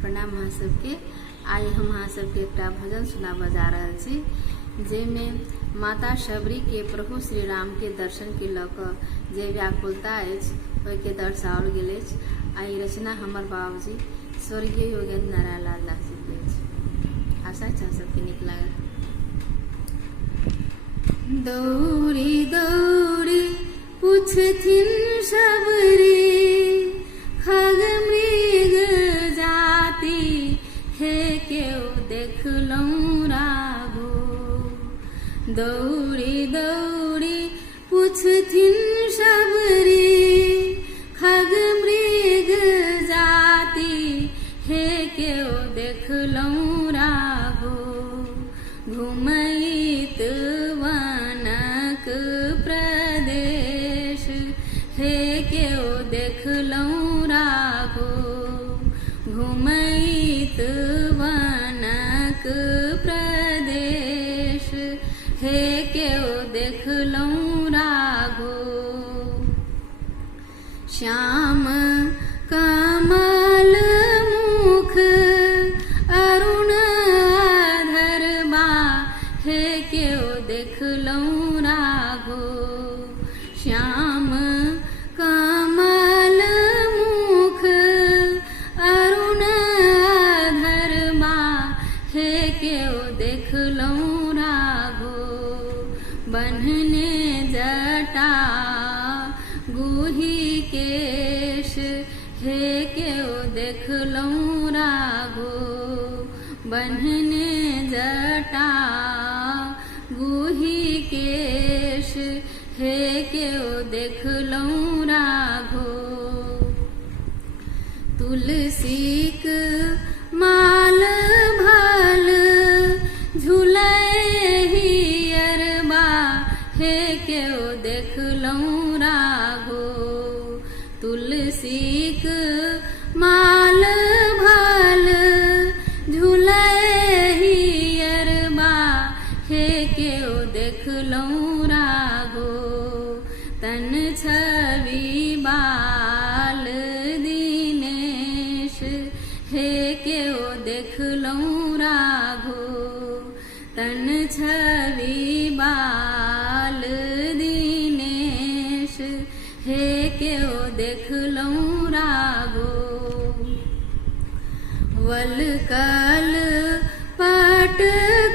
प्रणाम अहाँ सबके। आई हम अहाँ सबके एक भजन सुनाबऽ जा रहल छी, जेमे माता शबरी के प्रभु श्री राम के दर्शन के लऽ कऽ जे व्याकुलता अछि ओहिके दर्शाओल गेल अछि। आई रचना हमर बाबूजी स्वर्गीय योगेंद्र नारायण लाल दास जी के अछि। आशा छै सबके नीक लागत। दौड़ी दौड़ी पूछथिन शबरी, खग मृग जाति हे केओ देखलहुँ राघो। दौड़ी दौड़ी पूछथिन शबरी, खग मृग जाति हे केओ देखलहुँ राघो। घुमैत वनक प्रदेश हे केओ देखलहुँ राघो। घुमैत वनक प्रदेश हे केओ देखलहुँ राघो। श्याम कमल मुख अरुण धरबा हे केओ देखलहुँ राघो। श्याम कमल मुख अरुण धरबा हे केओ देखलहुँ राघो। बन्हने जटा गुही केश हे केओ देखलहुँ राघो। बन्हने जटा गुही केश हे केओ देखलहुँ राघो। तुलसीक माल भल झुलहि अरबा हे केओ देखलहुँ राघो। तुलसीक माल भल झुलहि अरबा हे केओ देखलहुँ राघो। तन छवि बाल दिनेश हे केओ देखलहुँ राघो। तन छवि बाल दिनेश हे केओ देखलहुँ राघो। वलकल पट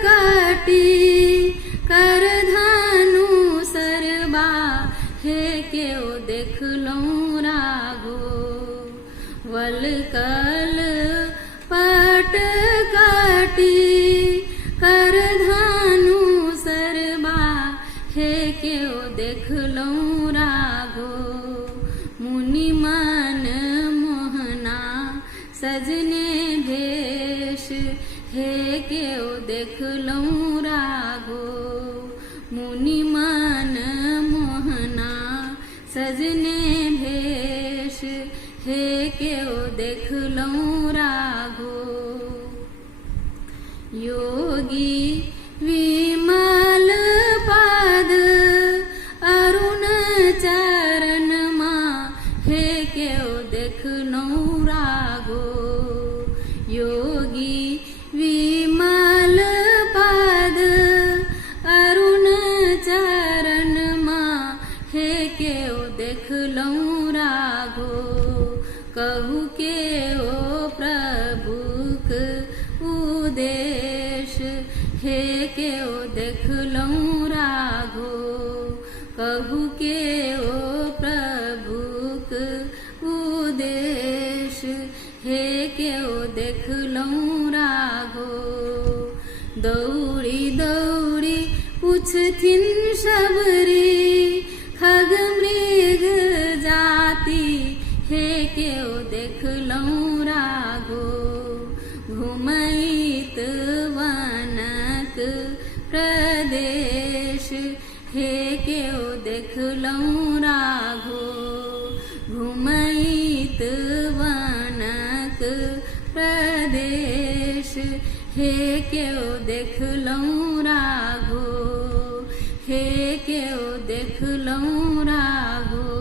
कटी कर धनु सरबा हे केओ देखलहुँ राघो। वलकल पट कटी कर धनु सरबा हे केओ देखलहुँ राघो। मुनि मन मोहना सजने भेष हे केओ देखलहुँ राघो। मुनि मन मोहना सजने भेष हे केओ देखलहुँ राघो। योगी विमल पद अरुण चरण माँ हे केओ देखलहुँ राघो। योगी विमल पद अरुण चरण माँ हे केओ देखलहुँ राघो। कहू केओ प्रभुक उदेश हे केओ देखलहुँ राघो। कहू केओ प्रभुक उदेश हे केओ देखलहुँ राघो। दौड़ी दौड़ी पूछथिन शबरी, खग मृग जाति हे केओ देखलहुँ राघो। घुमैत वनक प्रदेश हे केओ देखलहुँ राघो। घुमैत वनक प्रदेश हे केओ देखलहुँ राघो। हे केओ देखलहुँ राघो।